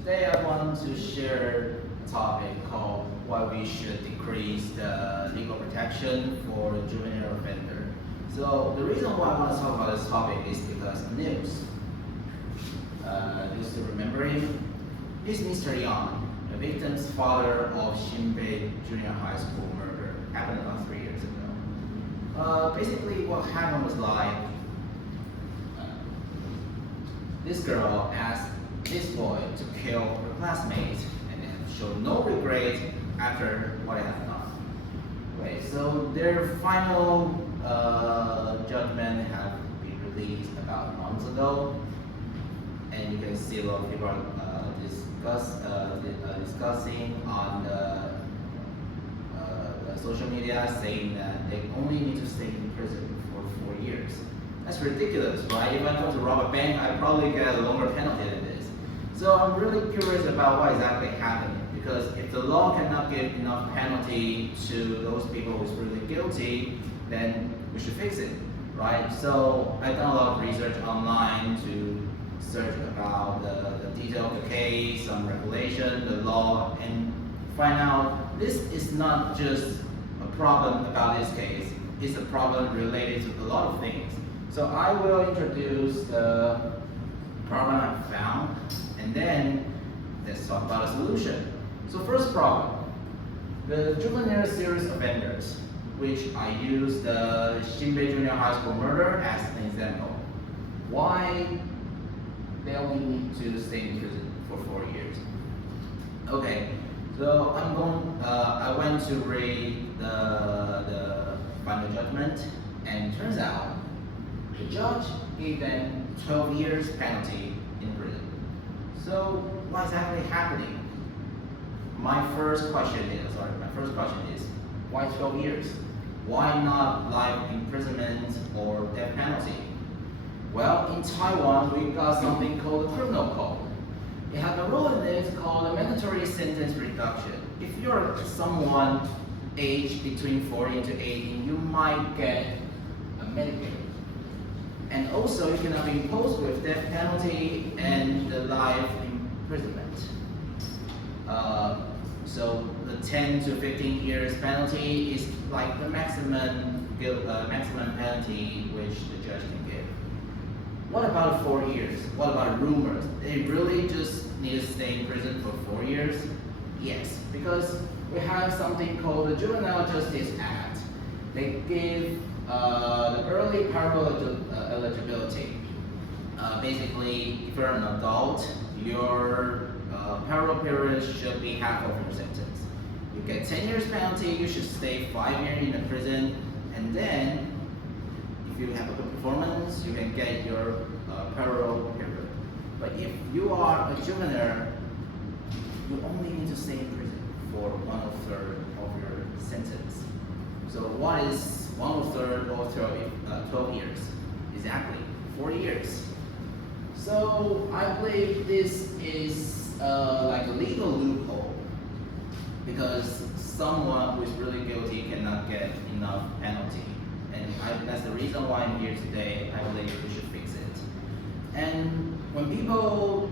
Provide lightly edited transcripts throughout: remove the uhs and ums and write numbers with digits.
Today I want to share a topic called why we should decrease the legal protection for the juvenile offender. So the reason why I want to talk about this topic is because of news. Do you still remember him? He's Mr. Yang, the victim's father of Shinbei Junior High School murder. Happened about 3 years ago. Basically what happened was like, this girl asked this boy to kill her classmate and then showed no regret after what had done. Okay, so their final judgment have been released about months ago, and you can see a lot of people are discussing on the social media saying that they only need to stay in prison for 4 years. That's ridiculous, right? If I go to rob a bank, I probably get a longer penalty than this. So I'm really curious about what exactly happened, because if the law cannot give enough penalty to those people who's really guilty, then we should fix it, right? So I've done a lot of research online to search about the detail of the case, some regulation, the law, and find out this is not just a problem about this case, it's a problem related to a lot of things. So I will introduce the problem I found, and then let's talk about a solution. So first problem, the juvenile serious offenders, which I use the Shinbei Junior High School murder as an example. Why they only need to stay in prison for 4 years? Okay, so I went to read the final judgment, and it turns out the judge gave them 12 years penalty in prison. So what's exactly happening? My first question is, why 12 years? Why not life imprisonment or death penalty? Well, in Taiwan, we've got something called the criminal code. It has a rule in it called a mandatory sentence reduction. If you're someone aged between 14 to 18, you might get a Medicare. And also, you cannot be imposed with death penalty and the life imprisonment. So the 10 to 15 years penalty is like the maximum penalty which the judge can give. What about 4 years? What about rumors? They really just need to stay in prison for 4 years? Yes, because we have something called the Juvenile Justice Act. They give the early parole eligibility. Basically, if you're an adult, your parole period should be half of your sentence. You get 10 years penalty, you should stay 5 years in the prison, and then if you have a good performance, you can get your parole period. But if you are a juvenile, you only need to stay in prison for 1/3 of your sentence. So what is 1/3 of 12 years? Exactly, 4 years. So I believe this is like a legal loophole, because someone who is really guilty cannot get enough penalty. And that's the reason why I'm here today. I believe we should fix it. And when people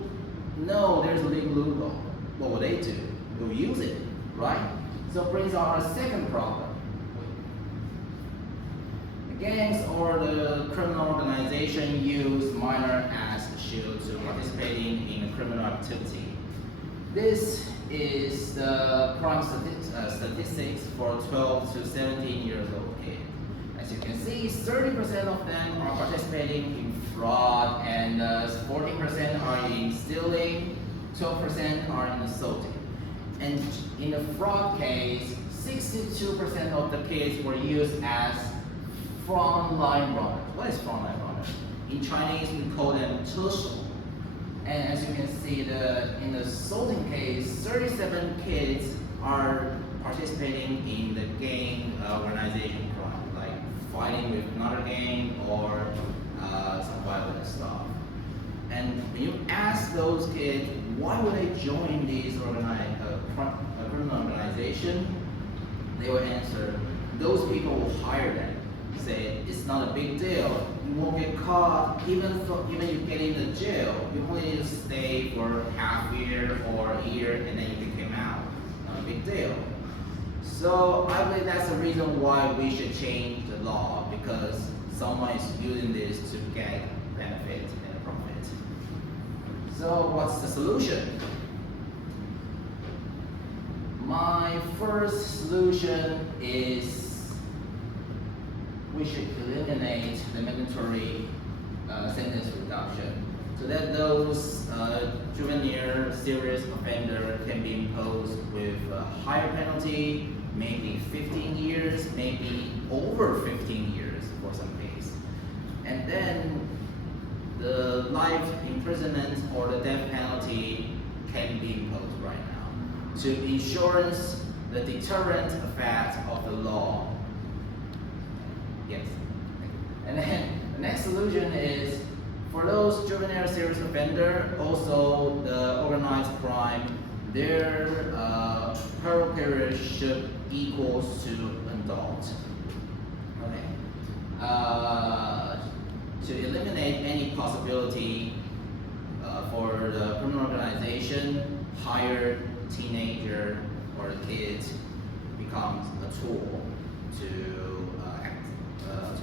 know there's a legal loophole, what will they do? They'll use it, right? So brings our second problem. The gangs or the criminal organization use minor as a shield to participating in a criminal activity. This is the crime statistics for 12 to 17 years old kids. As you can see, 30% of them are participating in fraud, and 14% are in stealing, 12% are in assaulting. And in the fraud case, 62% of the kids were used as frontline runners. What is frontline runners? In Chinese, we call them 车手. And as you can see, in the assaulting case, 37 kids are participating in the gang organization crime, like fighting with another gang or some violent stuff. And when you ask those kids, why would they join these criminal organization, they will answer, those people will hire them. Say, it's not a big deal. You won't get caught. Even you get into jail, you only need to stay for for half year or a year and then you can come out. Not a big deal. So I believe that's the reason why we should change the law, because someone is using this to get benefit and a profit. So what's the solution? My first solution is we should eliminate the mandatory sentence reduction, so that those juvenile serious offender can be imposed with a higher penalty, maybe 15 years, maybe over 15 years for some case. And then the life imprisonment or the death penalty can be imposed right now to ensure the deterrent effect of the law. Yes. And then the next solution is for those juvenile serious offender, also the organized crime, their parole period should equals to adult. Okay. To eliminate any possibility for the criminal organization, hire teenager or kids becomes a tool to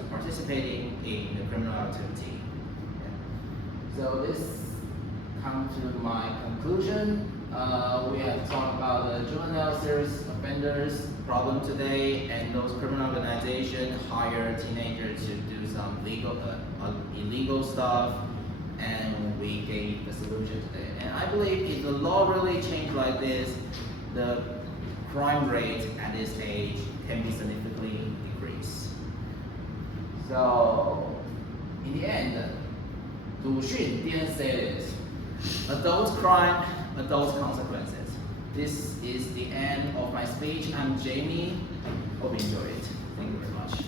participating in the criminal activity. Okay. So this comes to my conclusion. We have talked about the juvenile serious offenders problem today, and those criminal organizations hire teenagers to do some illegal stuff, and we gave the solution today. And I believe if the law really changed like this, the crime rate at this age can be significantly decreased. So, in the end, 鲁迅didn't say this. Adult crime, adult consequences. This is the end of my speech. I'm Jamie. Hope you enjoy it.